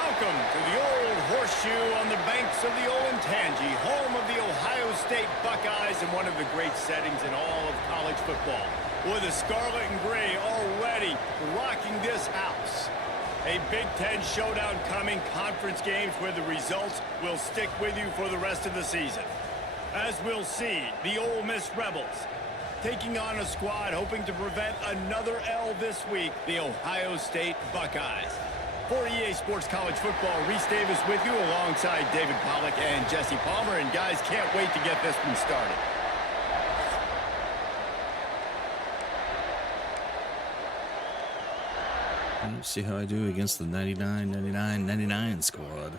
Welcome to the old horseshoe on the banks of the Olentangy, home of the Ohio State Buckeyes and one of the great settings in all of college football. With the scarlet and gray already rocking this house. A Big Ten showdown coming, conference games where the results will stick with you for the rest of the season. As we'll see, the Ole Miss Rebels taking on a squad hoping to prevent another L this week, the Ohio State Buckeyes. For EA Sports College Football, Reese Davis with you alongside David Pollack and Jesse Palmer. And guys, can't wait to get this one started. Let's see how I do against the 99, 99, 99 squad.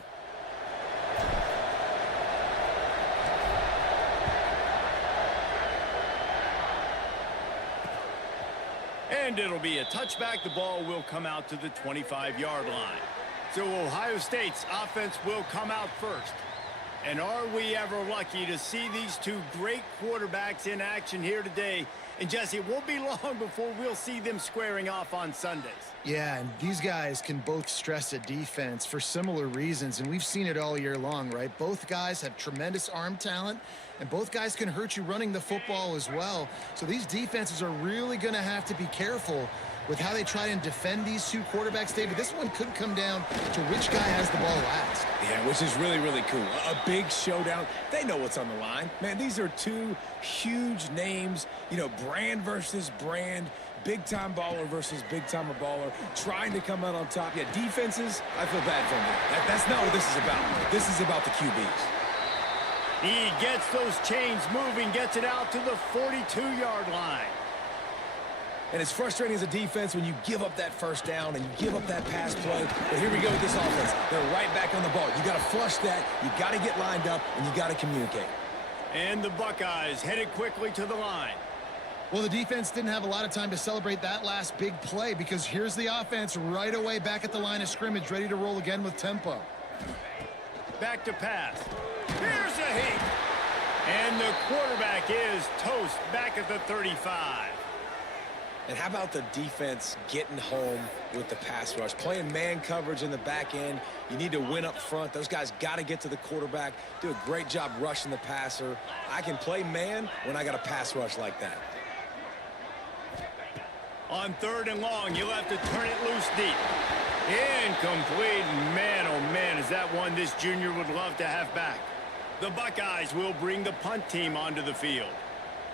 And it'll be a touchback. The ball will come out to the 25-yard line. So Ohio State's offense will come out first. And are we ever lucky to see these two great quarterbacks in action here today? And Jesse, it won't be long before we'll see them squaring off on Sundays. Yeah, and these guys can both stress a defense for similar reasons, and we've seen it all year long, right? Both guys have tremendous arm talent, and both guys can hurt you running the football as well. So these defenses are really going to have to be careful with how they try and defend these two quarterbacks. David, this one could come down to which guy has the ball last. Yeah, which is really, really cool. A big showdown. They know what's on the line. Man, these are two huge names, you know, brand versus brand, big-time baller versus big-timer baller, trying to come out on top. Yeah, defenses, I feel bad for them. That's not what this is about. This is about the QBs. He gets those chains moving, gets it out to the 42-yard line. And it's frustrating as a defense when you give up that first down and you give up that pass play. But here we go with this offense. They're right back on the ball. You got to flush that. You got to get lined up, and you got to communicate. And the Buckeyes headed quickly to the line. Well, the defense didn't have a lot of time to celebrate that last big play because here's the offense right away back at the line of scrimmage, ready to roll again with tempo. Back to pass. Here's a heat. And the quarterback is toast back at the 35. And how about the defense getting home with the pass rush? Playing man coverage in the back end. You need to win up front. Those guys got to get to the quarterback, do a great job rushing the passer. I can play man when I got a pass rush like that. On 3rd and long, you'll have to turn it loose deep. Incomplete. Man, oh man, is that one this junior would love to have back. The Buckeyes will bring the punt team onto the field.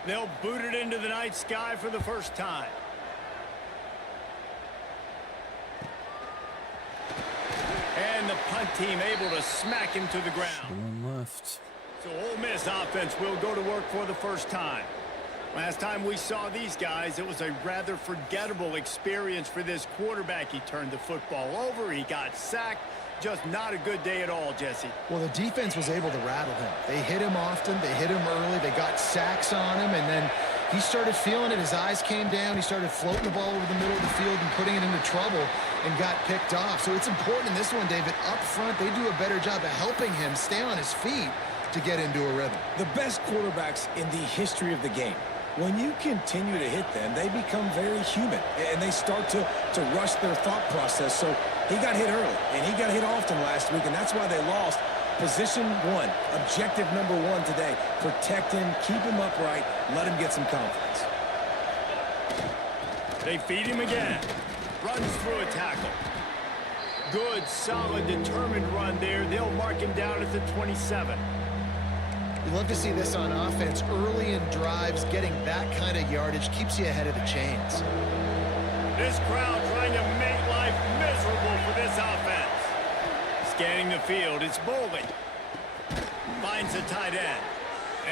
They'll boot it into the night sky for the first time. And the punt team able to smack him to the ground. One left. So Ole Miss offense will go to work for the first time. Last time we saw these guys, it was a rather forgettable experience for this quarterback. He turned the football over. He got sacked. Just not a good day at all, Jesse. Well, the defense was able to rattle him. They hit him often. They hit him early. They got sacks on him, and then he started feeling it. His eyes came down. He started floating the ball over the middle of the field and putting it into trouble and got picked off. So it's important in this one, David. Up front, they do a better job of helping him stay on his feet to get into a rhythm. The best quarterbacks in the history of the game, when you continue to hit them, they become very human, and they start to rush their thought process. So he got hit early, and he got hit often last week, and that's why they lost. Position one, objective number one today. Protect him, keep him upright, let him get some confidence. They feed him again. Runs through a tackle. Good, solid, determined run there. They'll mark him down at the 27. You love to see this on offense. Early in drives, getting that kind of yardage keeps you ahead of the chains. This crowd trying to make life miserable for this offense. Scanning the field, it's Boley. Finds a tight end.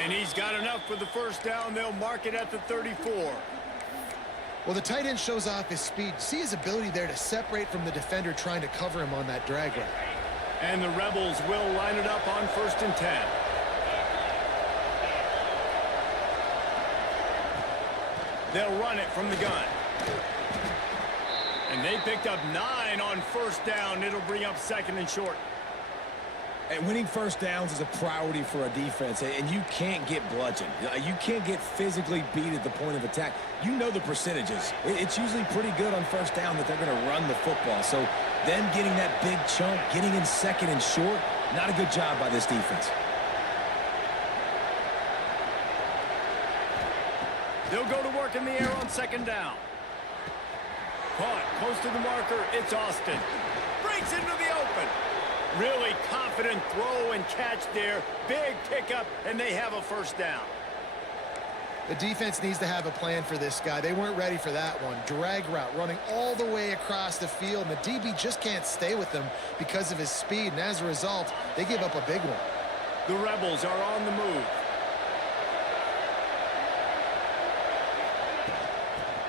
And he's got enough for the first down. They'll mark it at the 34. Well, the tight end shows off his speed. See his ability there to separate from the defender trying to cover him on that drag route. And the Rebels will line it up on 1st and 10. They'll run it from the gun. And they picked up 9 on 1st down. It'll bring up 2nd and short. And winning first downs is a priority for a defense, and you can't get bludgeoned. You can't get physically beat at the point of attack. You know the percentages. It's usually pretty good on first down that they're going to run the football. So Them getting that big chunk, getting in second and short, not a good job by this defense. They'll go to work in the air on second down. Caught close to the marker. It's Austin. Breaks into the open. Really confident throw and catch there. Big pickup, and they have a first down. The defense needs to have a plan for this guy. They weren't ready for that one. Drag route running all the way across the field, and the DB just can't stay with him because of his speed, and as a result, they give up a big one. The Rebels are on the move.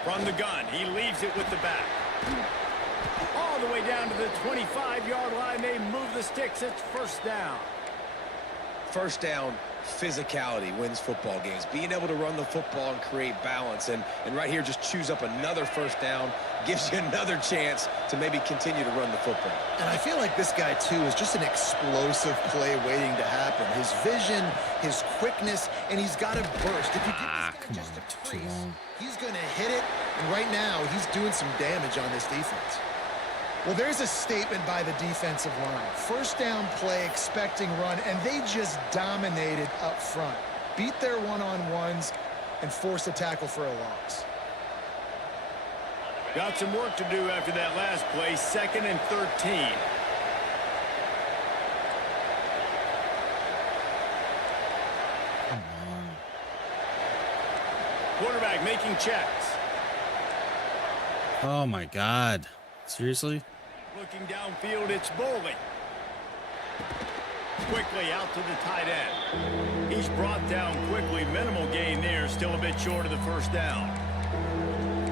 From the gun, he leaves it with the back. All the way down to the 25-yard line. They move the sticks. It's first down. First down, physicality wins football games. Being able to run the football and create balance. And right here, just choose up another first down. Gives you another chance to maybe continue to run the football. And I feel like this guy, too, is just an explosive play waiting to happen. His vision, his quickness, and he's got to burst. If you give this guy just a trace, he's going to hit it. And right now, he's doing some damage on this defense. Well, there's a statement by the defensive line. First down play, expecting run, and they just dominated up front. Beat their one-on-ones and forced a tackle for a loss. Got some work to do after that last play. 2nd and 13. Come on. Quarterback making checks. Oh my God. Seriously? Looking downfield, it's Bowling. Quickly out to the tight end. He's brought down quickly. Minimal gain there. Still a bit short of the first down.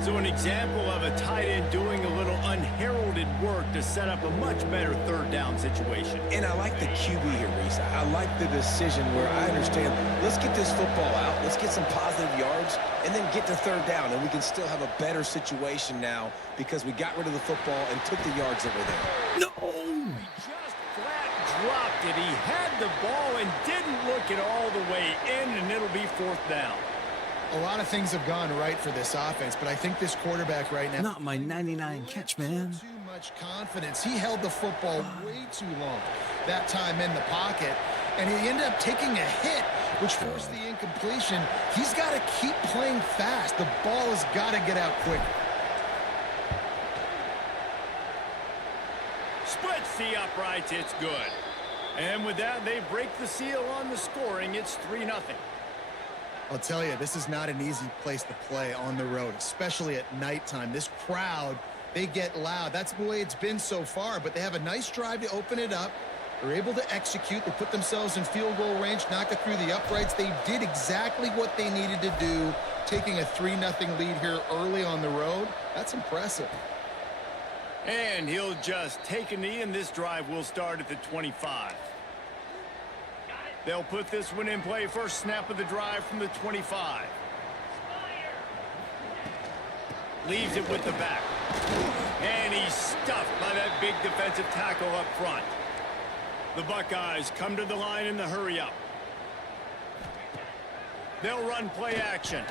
So an example of a tight end doing a little unheralded work to set up a much better third down situation. And I like the QB here, Reese. I like the decision where I understand, let's get this football out, let's get some positive yards, and then get to third down, and we can still have a better situation now because we got rid of the football and took the yards that were there. No! He just flat dropped it. He had the ball and didn't look it all the way in, and it'll be fourth down. A lot of things have gone right for this offense, but I think this quarterback right now... Not my 99 catch, man. Too much confidence. He held the football way too long that time in the pocket, and he ended up taking a hit, which forced the incompletion. He's got to keep playing fast. The ball has got to get out quick. Splits the uprights. It's good. And with that, they break the seal on the scoring. It's 3-0. I'll tell you, this is not an easy place to play on the road, especially at nighttime. This crowd, they get loud. That's the way it's been so far, but they have a nice drive to open it up. They're able to execute. They put themselves in field goal range, knock it through the uprights. They did exactly what they needed to do, taking a 3-0 lead here early on the road. That's impressive. And he'll just take a knee, and this drive will start at the 25. They'll put this one in play. First snap of the drive from the 25. Leaves it with the back. And he's stuffed by that big defensive tackle up front. The Buckeyes come to the line in the hurry-up. They'll run play action.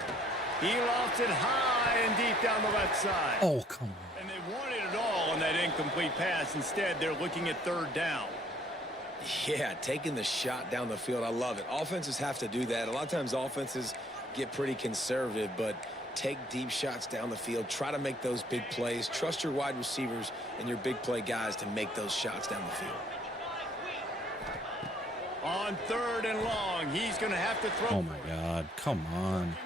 He lofts it high and deep down the left side. Oh, come on. And they wanted it all on that incomplete pass. Instead, they're looking at third down. Yeah, taking the shot down the field. I love it. Offenses have to do that. A lot of times offenses get pretty conservative, but take deep shots down the field. Try to make those big plays. Trust your wide receivers and your big play guys to make those shots down the field. On third and long, he's going to have to throw. Oh my God. Come on.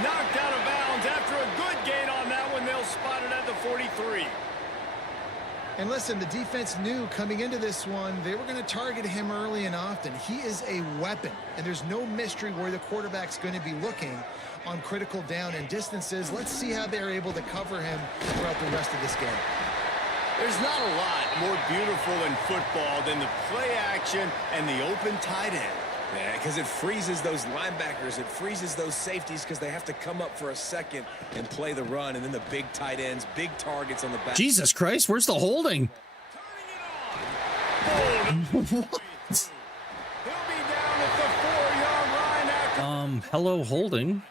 Knocked out of bounds after a good gain on that one. They'll spot it at the 43. And listen, the defense knew coming into this one, they were going to target him early and often. He is a weapon, and there's no mystery where the quarterback's going to be looking on critical down and distances. Let's see how they're able to cover him throughout the rest of this game. There's not a lot more beautiful in football than the play action and the open tight end. Yeah, because it freezes those linebackers. It freezes those safeties because they have to come up for a second and play the run. And then the big tight ends, big targets on the back. Jesus Christ, where's the holding? What? He'll be down at the 4-yard line after. Hello, holding.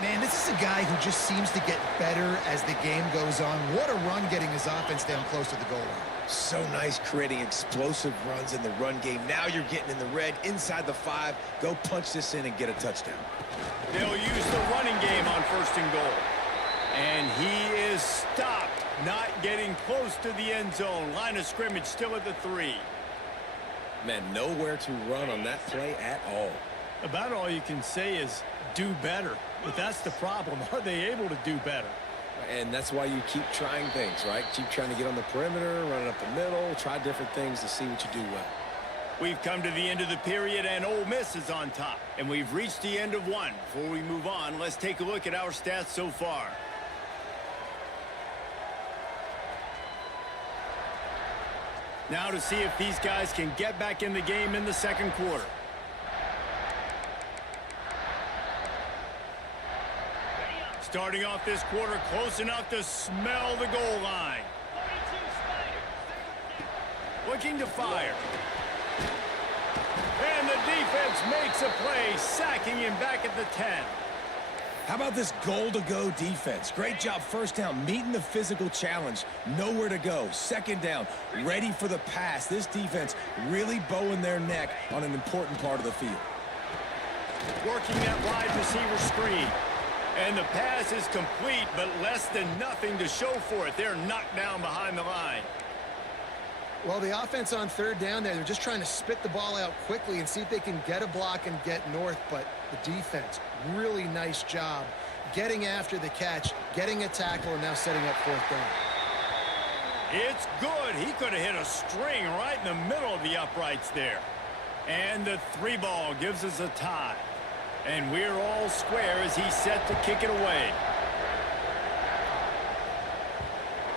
Man, this is a guy who just seems to get better as the game goes on. What a run getting his offense down close to the goal line. So nice creating explosive runs in the run game. Now you're getting in the red, inside the 5. Go punch this in and get a touchdown. They'll use the running game on 1st and goal. And he is stopped, not getting close to the end zone. Line of scrimmage still at the 3. Man, nowhere to run on that play at all. About all you can say is do better. But that's the problem. Are they able to do better? And that's why you keep trying things, right? Keep trying to get on the perimeter, run it up the middle, try different things to see what you do well. We've come to the end of the period, and Ole Miss is on top. And we've reached the end of one. Before we move on, let's take a look at our stats so far. Now to see if these guys can get back in the game in the 2nd quarter. Starting off this quarter close enough to smell the goal line. Looking to fire. And the defense makes a play, sacking him back at the 10. How about this goal-to-go defense? Great job 1st down, meeting the physical challenge. Nowhere to go. 2nd down, ready for the pass. This defense really bowing their neck on an important part of the field. Working that wide receiver screen. And the pass is complete, but less than nothing to show for it. They're knocked down behind the line. Well, the offense on 3rd down there, they're just trying to spit the ball out quickly and see if they can get a block and get north. But the defense, really nice job getting after the catch, getting a tackle, and now setting up 4th down. It's good. He could have hit a string right in the middle of the uprights there. And the 3 ball gives us a tie. And we're all square as he's set to kick it away.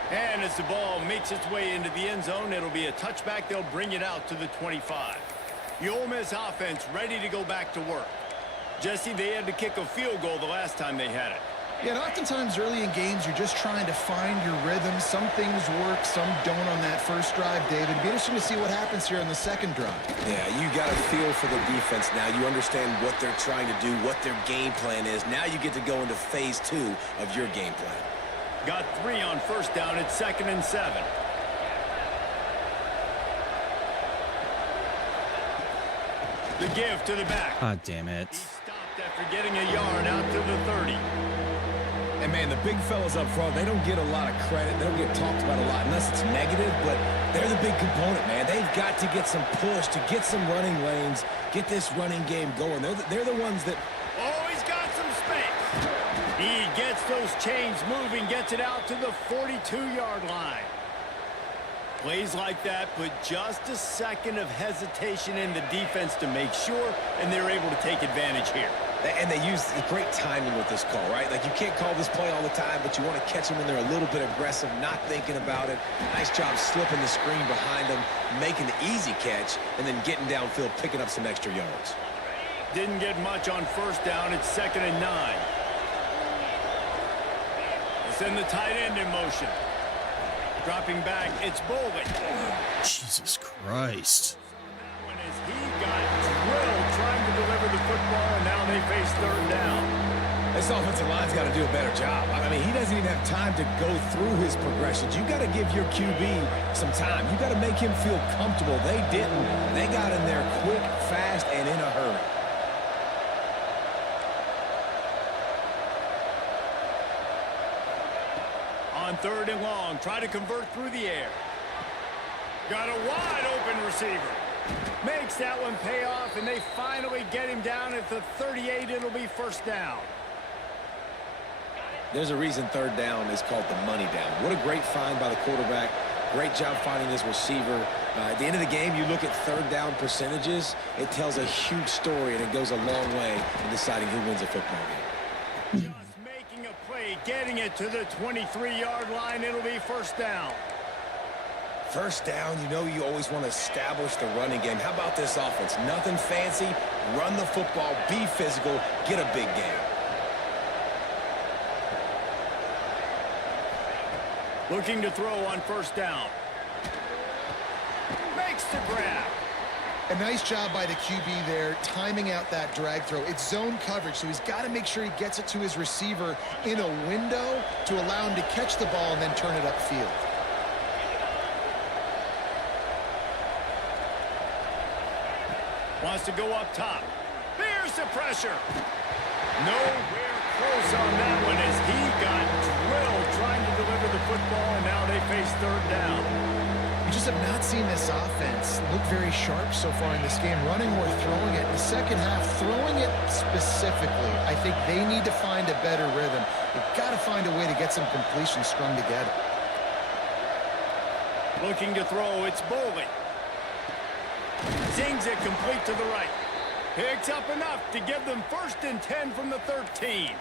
And as the ball makes its way into the end zone, it'll be a touchback. They'll bring it out to the 25. The Ole Miss offense ready to go back to work. Jesse, they had to kick a field goal the last time they had it. Yeah, and oftentimes early in games, you're just trying to find your rhythm. Some things work, some don't on that first drive, David. It'd be interesting to see what happens here on the 2nd drive. Yeah, you got a feel for the defense now. You understand what they're trying to do, what their game plan is. Now you get to go into phase 2 of your game plan. Got 3 on 1st down. It's 2nd and 7. The give to the back. God damn it. He stopped after getting a yard out to the 30. And, man, the big fellas up front, they don't get a lot of credit. They don't get talked about a lot unless it's negative, but they're the big component, man. They've got to get some push, to get some running lanes, get this running game going. They're the ones that... Oh, he's got some space. He gets those chains moving, gets it out to the 42-yard line. Plays like that put just a second of hesitation in the defense to make sure, and they're able to take advantage here. And they use great timing with this call, right? Like, you can't call this play all the time, but you want to catch them when they're a little bit aggressive, not thinking about it. Nice job slipping the screen behind them, making the easy catch, and then getting downfield, picking up some extra yards. Didn't get much on 1st down. It's 2nd and 9. They send the tight end in motion. Dropping back, it's Bowling. Jesus Christ. As he got drilled trying to deliver the football, and now they face 3rd down. This offensive line's got to do a better job. I mean, he doesn't even have time to go through his progressions. You got to give your QB some time. You got to make him feel comfortable. They didn't. They got in there quick, fast, and in a hurry. On 3rd and long, try to convert through the air. Got a wide open receiver. Makes that one pay off, and they finally get him down at the 38. It'll be 1st down. There's a reason 3rd down is called the money down. What a great find by the quarterback. Great job finding his receiver. At the end of the game, you look at 3rd down percentages. It tells a huge story, and it goes a long way in deciding who wins a football game. Just making a play, getting it to the 23-yard line. It'll be 1st down. 1st down, you know you always want to establish the running game. How about this offense? Nothing fancy. Run the football, be physical, get a big game. Looking to throw on 1st down. Makes the grab. A nice job by the QB there, timing out that drag throw. It's zone coverage, so he's got to make sure he gets it to his receiver in a window to allow him to catch the ball and then turn it upfield. Wants to go up top. Here's the pressure. Nowhere close on that one as he got drilled trying to deliver the football, and now they face third down. We just have not seen this offense look very sharp so far in this game, running or throwing it. In the second half, throwing it specifically, I think they need to find a better rhythm. They've got to find a way to get some completions strung together. Looking to throw, it's Bowling. Zings it complete to the right. Picks up enough to give them 1st and 10 from the 13.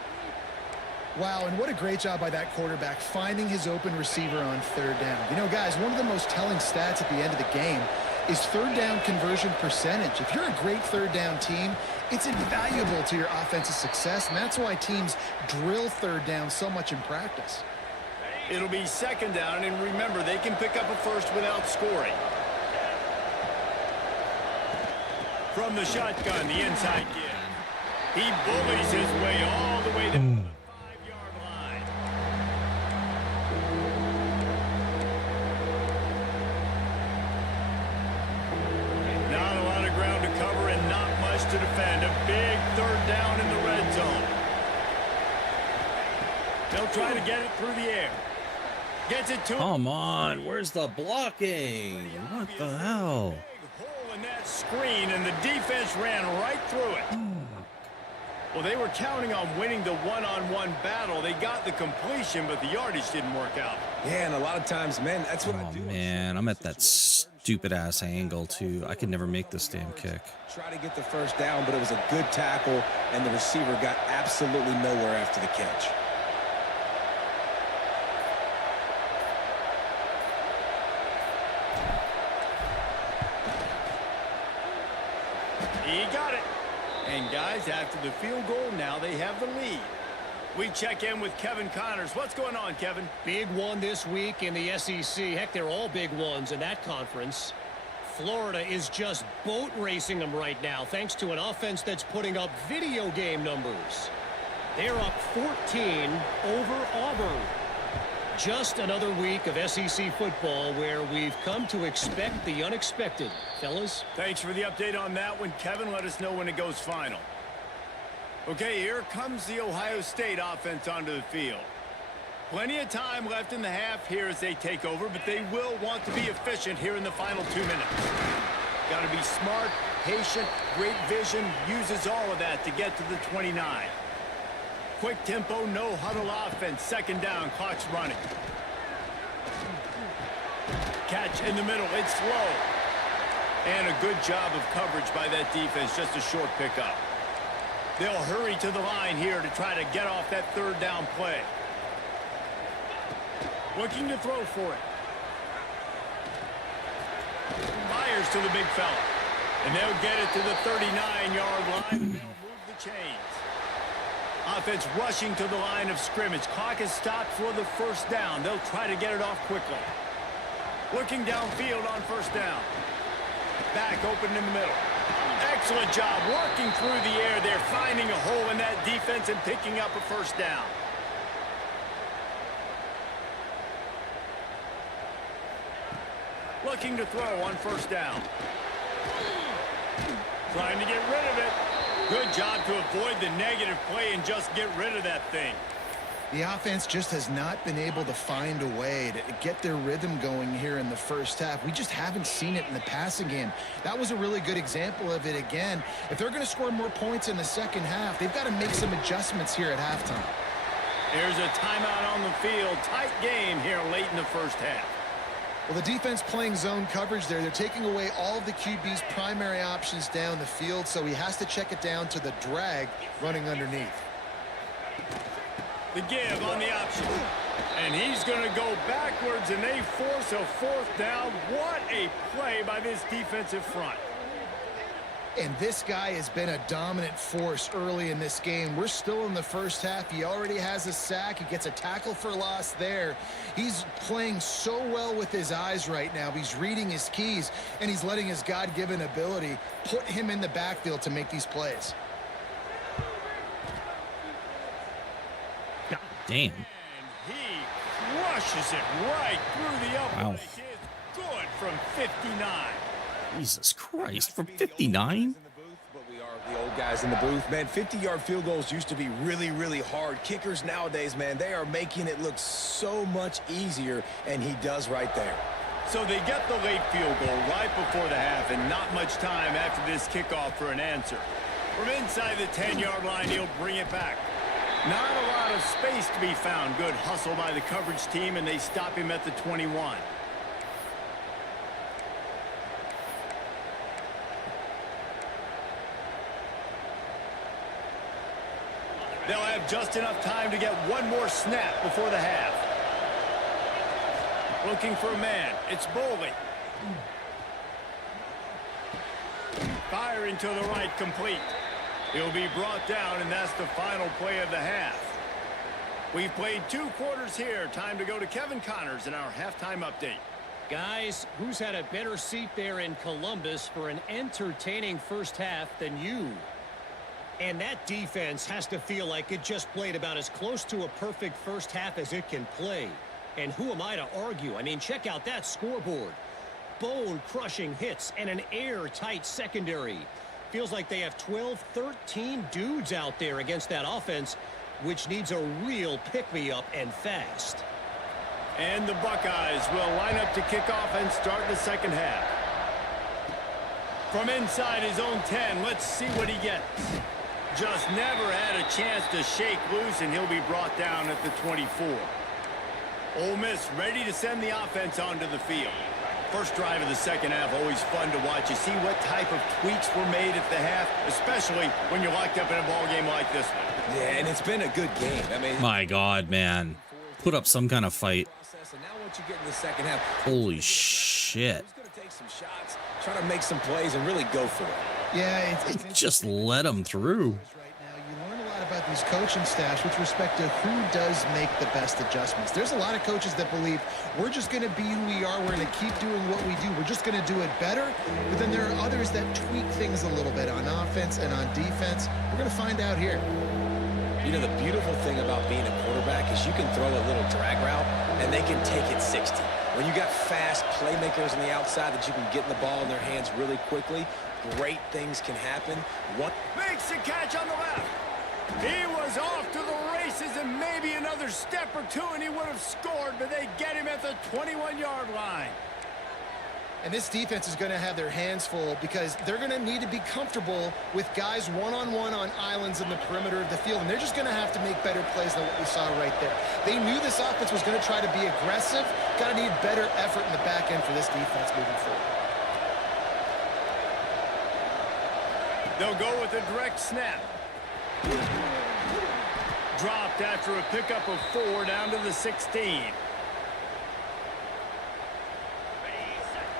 Wow, and what a great job by that quarterback finding his open receiver on third down. You know, guys, one of the most telling stats at the end of the game is third down conversion percentage. If you're a great third down team, it's invaluable to your offensive success, and that's why teams drill third down so much in practice. It'll be 2nd down, and remember, they can pick up a first without scoring. From the shotgun, the inside give. He bullies his way all the way down to the 5-yard line. Not a lot of ground to cover and not much to defend. A big 3rd down in the red zone. They'll try to get it through the air. Gets it to him. Come on, where's the blocking? What the hell? Hole in that screen, and the defense ran right through it. Well, they were counting on winning the one-on-one battle. They got the completion, but the yardage didn't work out. Yeah, and a lot of times, man, that's what I do. Oh man, I'm at that stupid ass angle too. I could never make this damn kick. Try to get the 1st down, but it was a good tackle, and the receiver got absolutely nowhere after the catch. He got it. And guys, after the field goal, now they have the lead. We check in with Kevin Connors. What's going on, Kevin? Big one this week in the SEC. Heck, they're all big ones in that conference. Florida is just boat racing them right now, thanks to an offense that's putting up video game numbers. They're up 14 over Auburn. Just another week of SEC football where we've come to expect the unexpected. Fellas? Thanks for the update on that one, Kevin. Let us know when it goes final. Okay, here comes the Ohio State offense onto the field. Plenty of time left in the half here as they take over, but they will want to be efficient here in the final 2 minutes. Got to be smart, patient, great vision, uses all of that to get to the 29. Quick tempo, no huddle offense. 2nd down, clock's running. Catch in the middle, it's slow. And a good job of coverage by that defense, just a short pickup. They'll hurry to the line here to try to get off that 3rd down play. Looking to throw for it. Fires to the big fella. And they'll get it to the 39-yard line, and they'll move the chains. Offense rushing to the line of scrimmage. Clock is stopped for the 1st down. They'll try to get it off quickly. Looking downfield on 1st down. Back open in the middle. Excellent job working through the air there, finding a hole in that defense and picking up a 1st down. Looking to throw on 1st down. Trying to get rid of it. Good job to avoid the negative play and just get rid of that thing. The offense just has not been able to find a way to get their rhythm going here in the 1st half. We just haven't seen it in the passing game. That was a really good example of it again. If they're going to score more points in the 2nd half, they've got to make some adjustments here at halftime. There's a timeout on the field. Tight game here late in the 1st half. Well, the defense playing zone coverage there. They're taking away all of the QB's primary options down the field, so he has to check it down to the drag running underneath. The give on the option. And he's going to go backwards, and they force a 4th down. What a play by this defensive front. And this guy has been a dominant force early in this game. We're still in the first half. He already has a sack. He gets a tackle for loss there. He's playing so well with his eyes right now. He's reading his keys, and he's letting his God-given ability put him in the backfield to make these plays. God damn. And he crushes it right through the upright. Wow. It's good from 59. Jesus Christ, from 59? But we are the old guys in the booth. Man, 50-yard field goals used to be really, really hard. Kickers nowadays, man, they are making it look so much easier, and he does right there. So they get the late field goal right before the half, and not much time after this kickoff for an answer. From inside the 10-yard line, he'll bring it back. Not a lot of space to be found. Good hustle by the coverage team, and they stop him at the 21. They'll have just enough time to get one more snap before the half. Looking for a man. It's Bowley. Firing to the right, complete. He'll be brought down, and that's the final play of the half. We've played 2 quarters here. Time to go to Kevin Connors in our halftime update. Guys, who's had a better seat there in Columbus for an entertaining first half than you? And that defense has to feel like it just played about as close to a perfect first half as it can play. And who am I to argue? I mean, check out that scoreboard. Bone-crushing hits and an airtight secondary. Feels like they have 12, 13 dudes out there against that offense, which needs a real pick-me-up and fast. And the Buckeyes will line up to kick off and start the second half. From inside his own 10, let's see what he gets. Just never had a chance to shake loose, and he'll be brought down at the 24. Ole Miss ready to send the offense onto the field. First drive of the second half, always fun to watch. You see what type of tweaks were made at the half, especially when you're locked up in a ball game like this one. Yeah, and it's been a good game. I mean, My God, man. Put up some kind of fight. and now once you get in the second half, Holy shit. he's going to take some shots, try to make some plays, and really go for it. Yeah, it's Just let him through. right now. You learn a lot about these coaching staffs with respect to who does make the best adjustments. There's a lot of coaches that believe we're just going to be who we are. We're going to keep doing what we do. We're just going to do it better. But then there are others that tweak things a little bit on offense and on defense. We're going to find out here. You know, the beautiful thing about being a quarterback is you can throw a little drag route, and they can take it 60. When you got fast playmakers on the outside that you can get the ball in their hands really quickly, great things can happen. Makes the catch on the left. He was off to the races, and maybe another step or two, and he would have scored, but they get him at the 21-yard line. And this defense is going to have their hands full because they're going to need to be comfortable with guys one-on-one on islands in the perimeter of the field. And they're just going to have to make better plays than what we saw right there. They knew this offense was going to try to be aggressive. Got to need better effort in the back end for this defense moving forward. They'll go with a direct snap. Dropped after a pickup of 4 down to the 16.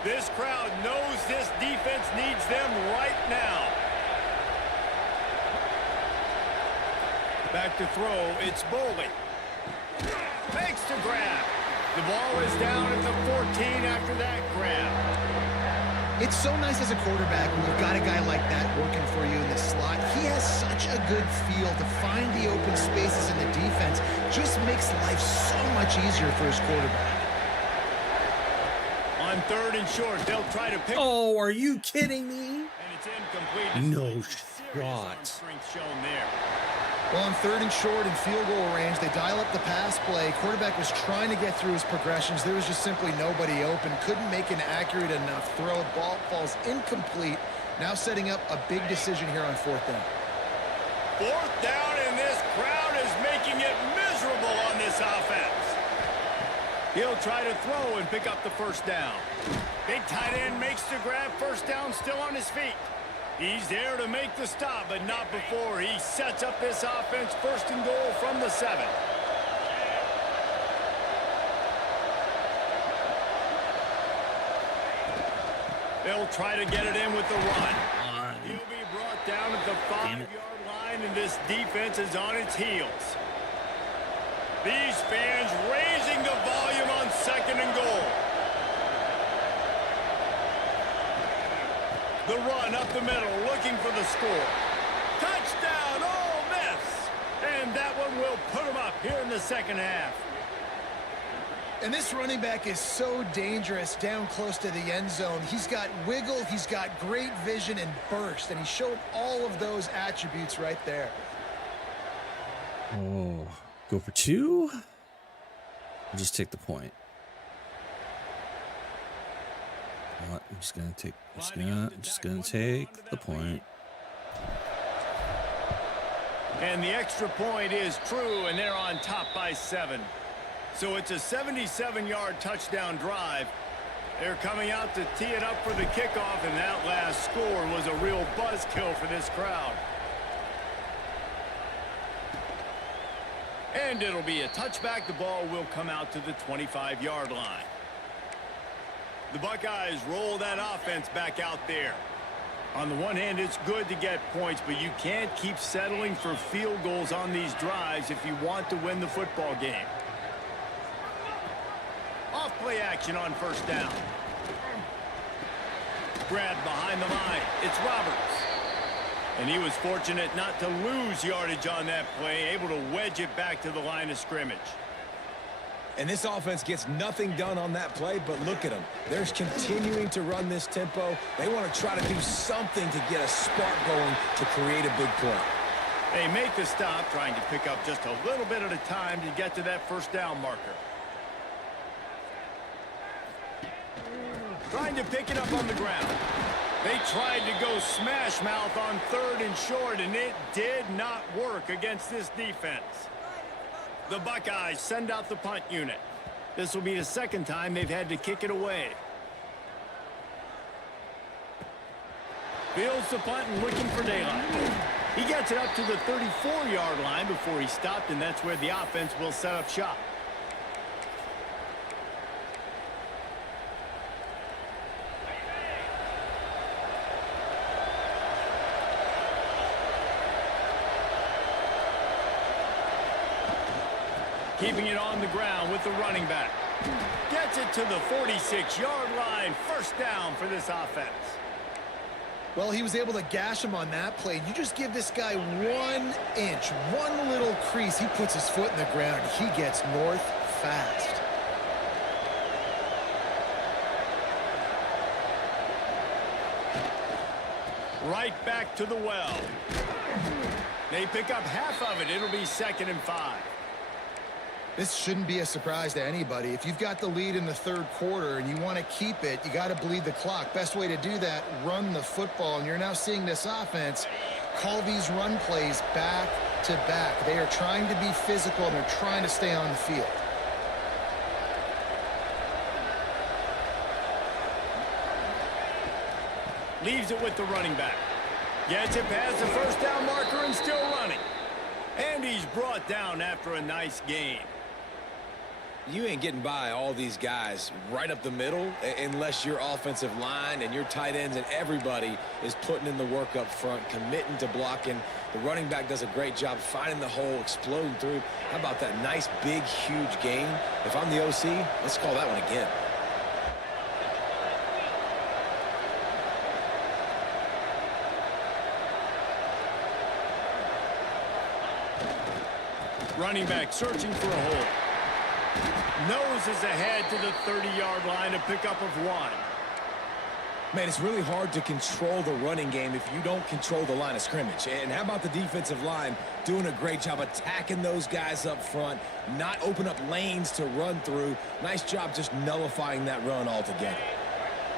This crowd knows this defense needs them right now. Back to throw, it's Bowley. Makes the grab. The ball is down at the 14 after that grab. It's so nice as a quarterback when you've got a guy like that working for you in the slot. He has such a good feel to find the open spaces in the defense. Just makes life so much easier for his quarterback. On 3rd and short, they'll try to pick. Oh, are you kidding me? And it's incomplete. No Serious shot. arm strength shown there. Well, on 3rd and short and field goal range, they dial up the pass play. Quarterback was trying to get through his progressions. There was just simply nobody open. Couldn't make an accurate enough throw. Ball falls incomplete. Now setting up a big decision here on 4th down. 4th down, and this crowd is making it miserable on this offense. He'll try to throw and pick up the 1st down. Big tight end makes the grab. 1st down, still on his feet. He's there to make the stop, but not before he sets up this offense. 1st and goal from the 7. They'll try to get it in with the run. He'll at the 5-yard line, and this defense is on its heels. These fans raising the volume on 2nd and goal. The run up the middle, looking for the score. Touchdown, Ole Miss! And that one will put them up here in the second half. And this running back is so dangerous down close to the end zone. He's got wiggle, he's got great vision and burst, and he showed all of those attributes right there. Oh, go for 2? I'll just take the point. I'm just gonna take the point. And the extra point is true, and they're on top by 7. So it's a 77-yard touchdown drive. They're coming out to tee it up for the kickoff, and that last score was a real buzzkill for this crowd. And it'll be a touchback. The ball will come out to the 25-yard line. The Buckeyes roll that offense back out there. On the one hand, it's good to get points, but you can't keep settling for field goals on these drives if you want to win the football game. Off play action on 1st down. Grabbed behind the line. It's Roberts. And he was fortunate not to lose yardage on that play, able to wedge it back to the line of scrimmage. And this offense gets nothing done on that play, but look at them. They're continuing to run this tempo. They want to try to do something to get a spark going to create a big play. They make the stop, trying to pick up just a little bit at a time to get to that 1st down marker. Trying to pick it up on the ground. They tried to go smash mouth on 3rd and short, and it did not work against this defense. The Buckeyes send out the punt unit. This will be the 2nd time they've had to kick it away. Fields the punt and looking for daylight. He gets it up to the 34-yard line before he stopped, and that's where the offense will set up shop. Keeping it on the ground with the running back. Gets it to the 46-yard line. 1st down for this offense. Well, he was able to gash him on that play. You just give this guy 1 inch, one little crease. He puts his foot in the ground, and he gets north fast. Right back to the well. They pick up half of it. It'll be 2nd and 5. This shouldn't be a surprise to anybody. If you've got the lead in the 3rd quarter and you want to keep it, you got to bleed the clock. Best way to do that, run the football. And you're now seeing this offense call these run plays back to back. They are trying to be physical, and they're trying to stay on the field. Leaves it with the running back. Gets it past the 1st down marker and still running. And he's brought down after a nice gain. You ain't getting by all these guys right up the middle unless your offensive line and your tight ends and everybody is putting in the work up front, committing to blocking. The running back does a great job finding the hole, exploding through. How about that nice, big, huge gain? If I'm the OC, let's call that one again. Running back searching for a hole. Noses ahead to the 30-yard line, a pickup of 1. Man, it's really hard to control the running game if you don't control the line of scrimmage. And how about the defensive line doing a great job attacking those guys up front, not open up lanes to run through. Nice job just nullifying that run altogether.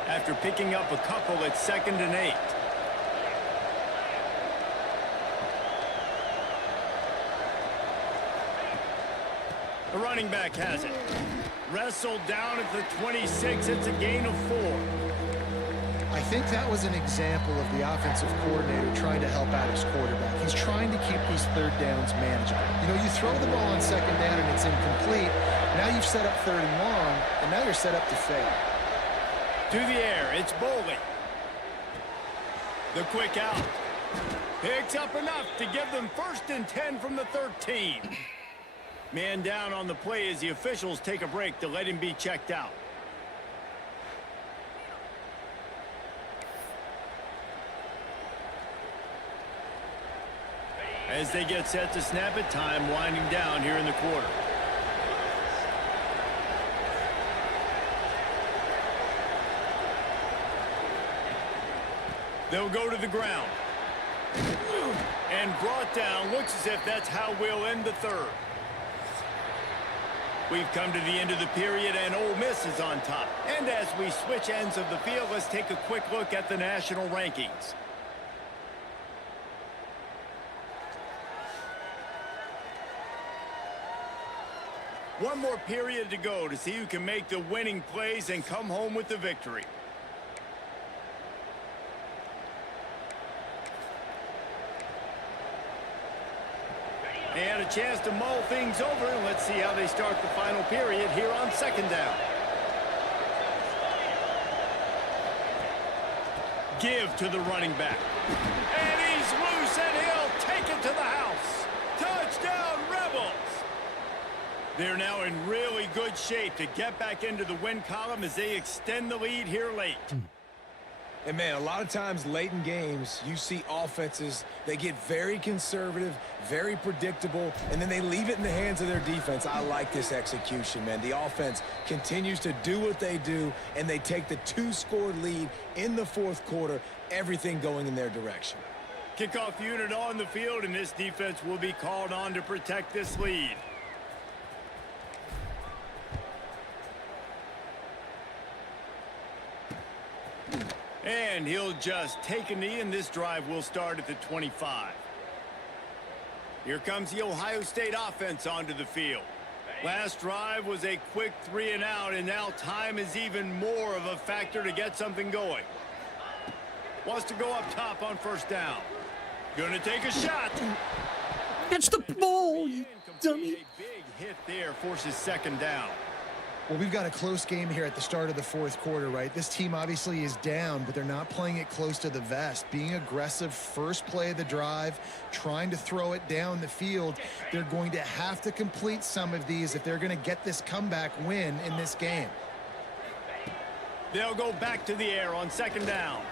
After picking up a couple at 2nd and 8. The running back has it. Wrestled down at the 26. It's a gain of 4. I think that was an example of the offensive coordinator trying to help out his quarterback. He's trying to keep these 3rd downs manageable. You know, you throw the ball on 2nd down and it's incomplete. Now you've set up 3rd and long, and now you're set up to fail. To the air, it's Boley. The quick out. Picks up enough to give them 1st and 10 from the 13. Man down on the play as the officials take a break to let him be checked out. As they get set to snap it, time winding down here in the quarter. They'll go to the ground. And brought down. Looks as if that's how we'll end the third. We've come to the end of the period, and Ole Miss is on top. And as we switch ends of the field, let's take a quick look at the national rankings. One more period to go to see who can make the winning plays and come home with the victory. And a chance to mull things over. Let's see how they start the final period here on 2nd down. Give to the running back. And he's loose, and he'll take it to the house. Touchdown, Rebels! They're now in really good shape to get back into the win column as they extend the lead here late. And, man, a lot of times late in games, you see offenses, they get very conservative, very predictable, and then they leave it in the hands of their defense. I like this execution, man. The offense continues to do what they do, and they take the 2-score lead in the 4th quarter, everything going in their direction. Kickoff unit on the field, and this defense will be called on to protect this lead. And he'll just take a knee, and this drive will start at the 25. Here comes the Ohio State offense onto the field. Last drive was a quick 3-and-out, and now time is even more of a factor to get something going. Wants to go up top on 1st down. Gonna take a shot. Catch the ball, you dummy. A big hit there forces 2nd down. Well, we've got a close game here at the start of the 4th quarter, right? This team obviously is down, but they're not playing it close to the vest. Being aggressive, first play of the drive, trying to throw it down the field. They're going to have to complete some of these if they're going to get this comeback win in this game. They'll go back to the air on 2nd down.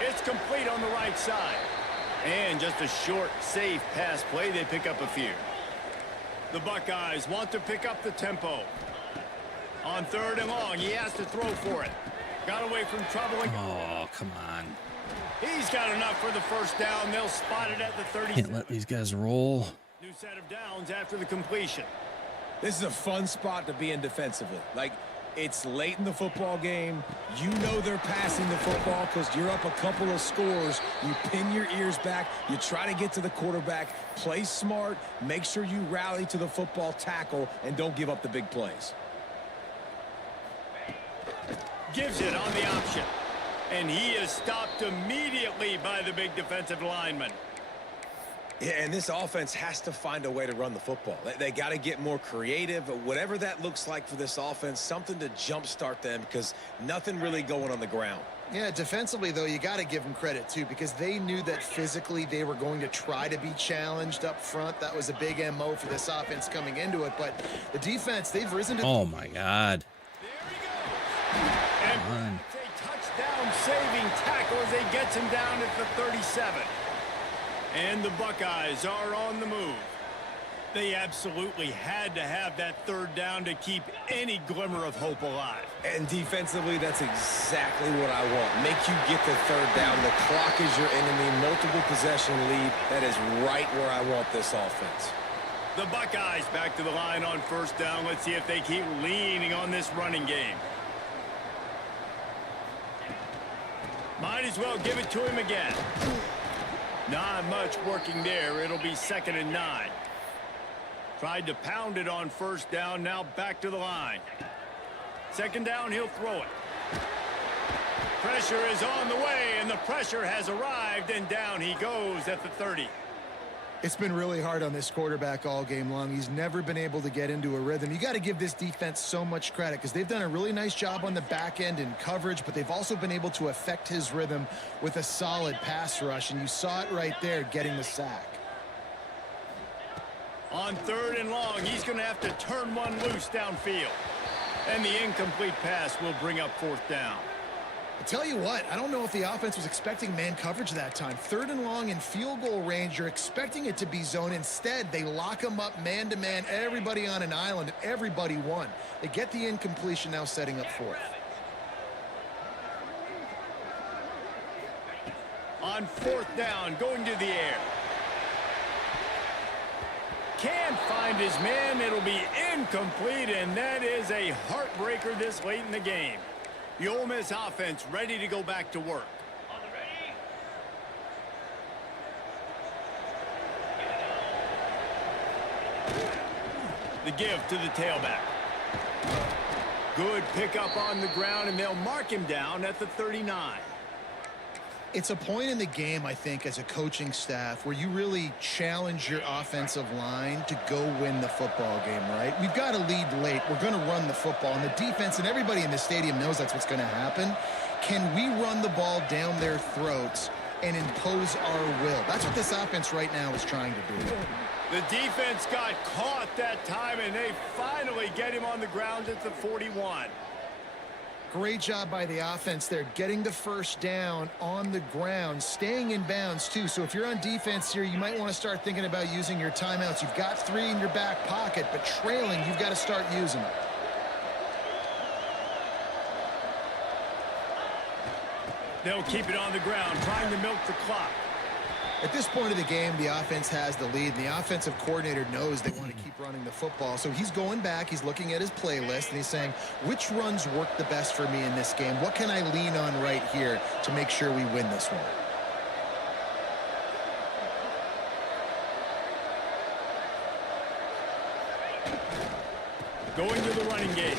It's complete on the right side. And just a short, safe pass play. They pick up a few. The Buckeyes want to pick up the tempo. On 3rd and long, he has to throw for it. Got away from trouble. Oh, come on. He's got enough for the 1st down. They'll spot it at the 30. Can't let these guys roll. New set of downs after the completion. This is a fun spot to be in defensively. Like, it's late in the football game. You know they're passing the football because you're up a couple of scores. You pin your ears back. You try to get to the quarterback. Play smart. Make sure you rally to the football tackle and don't give up the big plays. Gives it on the option. And he is stopped immediately by the big defensive lineman. Yeah, and this offense has to find a way to run the football. They got to get more creative, whatever that looks like for this offense, something to jumpstart them because nothing really going on the ground. Yeah, defensively, though, you got to give them credit, too, because they knew that physically they were going to try to be challenged up front. That was a big MO for this offense coming into it. But the defense, they've risen to... Oh, my God. There he goes. And it's a touchdown-saving tackle as he gets him down at the 37. And the Buckeyes are on the move. They absolutely had to have that 3rd down to keep any glimmer of hope alive. And defensively, that's exactly what I want. Make you get the 3rd down. The clock is your enemy. Multiple possession lead. That is right where I want this offense. The Buckeyes back to the line on 1st down. Let's see if they keep leaning on this running game. Might as well give it to him again. Not much working there. It'll be 2nd and 9. Tried to pound it on 1st down. Now back to the line. 2nd down, he'll throw it. Pressure is on the way, and the pressure has arrived, and down he goes at the 30. It's been really hard on this quarterback all game long. He's never been able to get into a rhythm. You got to give this defense so much credit because they've done a really nice job on the back end in coverage, but they've also been able to affect his rhythm with a solid pass rush, and you saw it right there getting the sack. On 3rd and long, he's going to have to turn one loose downfield. And the incomplete pass will bring up 4th down. I tell you what, I don't know if the offense was expecting man coverage that time. 3rd and long in field goal range, you're expecting it to be zone. Instead, they lock him up man-to-man, everybody on an island, and everybody won. They get the incompletion, now setting up 4th. On 4th down, going to the air. Can't find his man. It'll be incomplete, and that is a heartbreaker this late in the game. The Ole Miss offense ready to go back to work. The give to the tailback. Good pickup on the ground, and they'll mark him down at the 39. It's a point in the game, I think, as a coaching staff where you really challenge your offensive line to go win the football game, right? We've got to lead late. We're going to run the football, and the defense and everybody in the stadium knows that's what's going to happen. Can we run the ball down their throats and impose our will? That's what this offense right now is trying to do. The defense got caught that time, and they finally get him on the ground at the 41. Great job by the offense there, getting the 1st down on the ground, staying in bounds too. So if you're on defense here, you might want to start thinking about using your timeouts. You've got 3 in your back pocket, but trailing, you've got to start using them. They'll keep it on the ground, trying to milk the clock. At this point of the game, the offense has the lead, and the offensive coordinator knows they want to keep running the football. So he's going back, he's looking at his playlist, and he's saying, which runs work the best for me in this game? What can I lean on right here to make sure we win this one? Going to the running game.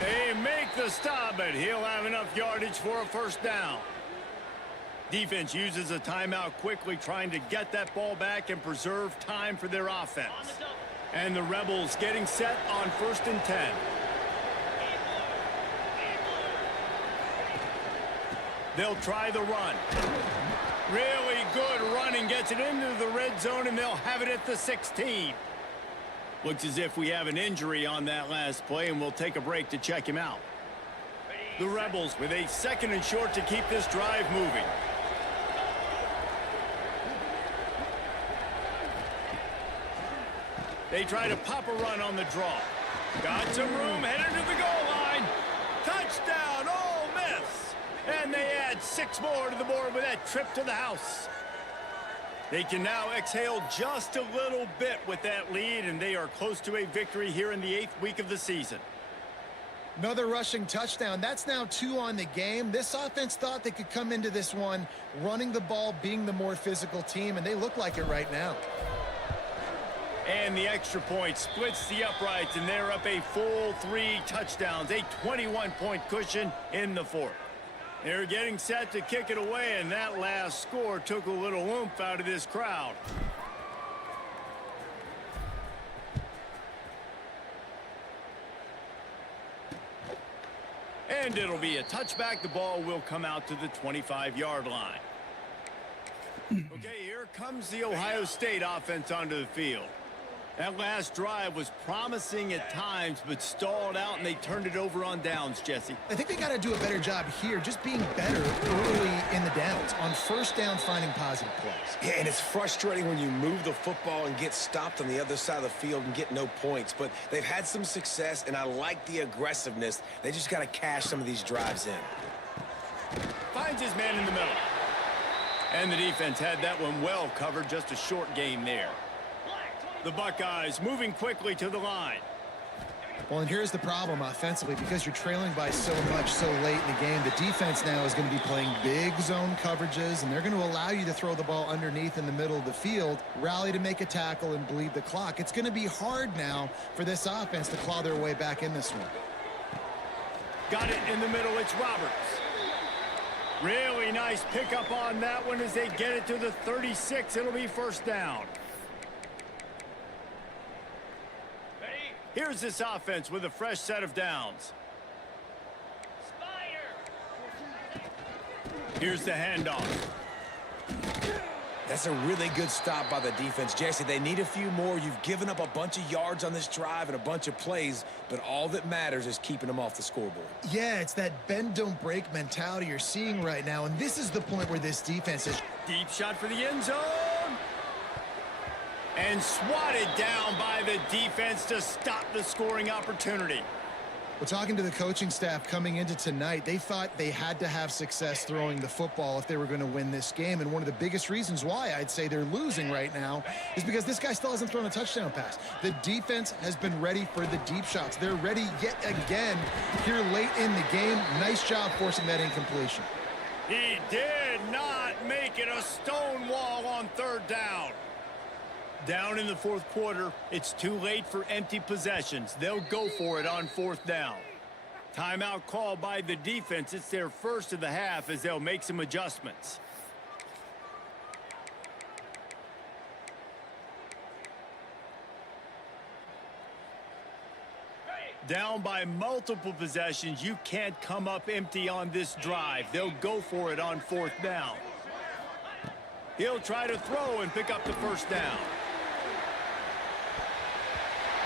They make the stop, but he'll have enough yardage for a 1st down. Defense uses a timeout quickly, trying to get that ball back and preserve time for their offense. And the Rebels getting set on 1st and 10. They'll try the run. Really good running, gets it into the red zone, and they'll have it at the 16. Looks as if we have an injury on that last play, and we'll take a break to check him out. The Rebels with a 2nd and short to keep this drive moving. They try to pop a run on the draw. Got some room, headed to the goal line. Touchdown, Ole Miss. And they add 6 more to the board with that trip to the house. They can now exhale just a little bit with that lead, and they are close to a victory here in the 8th week of the season. Another rushing touchdown. That's now 2 on the game. This offense thought they could come into this one running the ball, being the more physical team, and they look like it right now. And the extra point splits the uprights, and they're up a full 3 touchdowns, a 21-point cushion in the 4th. They're getting set to kick it away, and that last score took a little oomph out of this crowd. And it'll be a touchback. The ball will come out to the 25-yard line. Okay, here comes the Ohio State offense onto the field. That last drive was promising at times, but stalled out, and they turned it over on downs, Jesse. I think they got to do a better job here, just being better early in the downs. On 1st down, finding positive plays. Yeah, and it's frustrating when you move the football and get stopped on the other side of the field and get no points. But they've had some success, and I like the aggressiveness. They just got to cash some of these drives in. Finds his man in the middle. And the defense had that one well covered, just a short gain there. The Buckeyes moving quickly to the line. Well, and here's the problem offensively, because you're trailing by so much so late in the game. The defense now is going to be playing big zone coverages, and they're going to allow you to throw the ball underneath in the middle of the field, rally to make a tackle, and bleed the clock. It's going to be hard now for this offense to claw their way back in this one. Got it in the middle. It's Roberts. Really nice pickup on that one as they get it to the 36. It'll be first down. Here's this offense with a fresh set of downs. Here's the handoff. That's a really good stop by the defense. Jesse, they need a few more. You've given up a bunch of yards on this drive and a bunch of plays, but all that matters is keeping them off the scoreboard. Yeah, it's that bend, don't break mentality you're seeing right now, and this is the point where this defense is. Deep shot for the end zone. And swatted down by the defense to stop the scoring opportunity. Well, talking to the coaching staff coming into tonight, they thought they had to have success throwing the football if they were going to win this game. And one of the biggest reasons why I'd say they're losing right now is because this guy still hasn't thrown a touchdown pass. The defense has been ready for the deep shots. They're ready yet again here late in the game. Nice job forcing that incompletion. He did not make it a stone wall on third down. Down in the fourth quarter, it's too late for empty possessions. They'll go for it on fourth down. Timeout called by the defense. It's their first of the half as they'll make some adjustments. Down by multiple possessions, you can't come up empty on this drive. They'll go for it on fourth down. He'll try to throw and pick up the first down.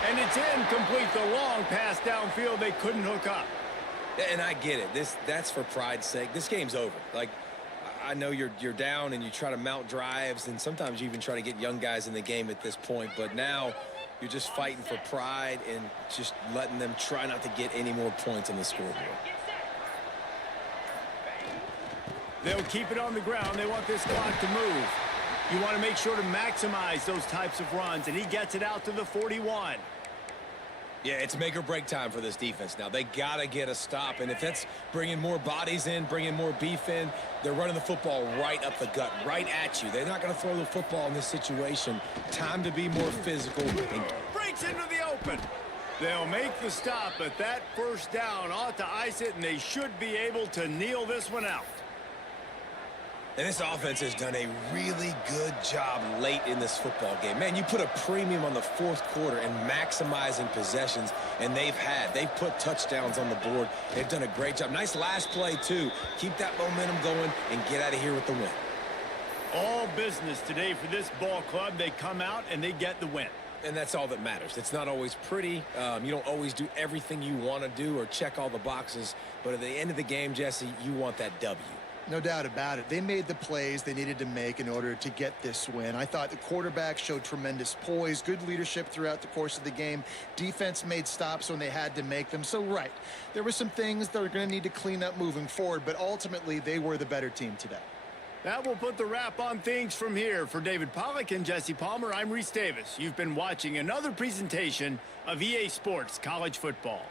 And it's incomplete. The long pass downfield they couldn't hook up. And I get it. That's for pride's sake. This game's over. Like, I know you're down and you try to mount drives, and sometimes you even try to get young guys in the game at this point. But now you're just fighting for pride and just letting them try not to get any more points on the scoreboard. They'll keep it on the ground. They want this clock to move. You want to make sure to maximize those types of runs, and he gets it out to the 41. Yeah, it's make or break time for this defense now. They got to get a stop, and if that's bringing more bodies in, bringing more beef in, they're running the football right up the gut, right at you. They're not going to throw the football in this situation. Time to be more physical. And breaks into the open. They'll make the stop, but that first down ought to ice it, and they should be able to kneel this one out. And this offense has done a really good job late in this football game. Man, you put a premium on the fourth quarter and maximizing possessions, and they've put touchdowns on the board. They've done a great job. Nice last play, too. Keep that momentum going and get out of here with the win. All business today for this ball club. They come out and they get the win. And that's all that matters. It's not always pretty. You don't always do everything you want to do or check all the boxes. But at the end of the game, Jesse, you want that W. No doubt about it. They made the plays they needed to make in order to get this win. I thought the quarterback showed tremendous poise, good leadership throughout the course of the game. Defense made stops when they had to make them. So, right, there were some things that are going to need to clean up moving forward, but ultimately they were the better team today. That will put the wrap on things from here. For David Pollack and Jesse Palmer, I'm Reese Davis. You've been watching another presentation of EA Sports College Football.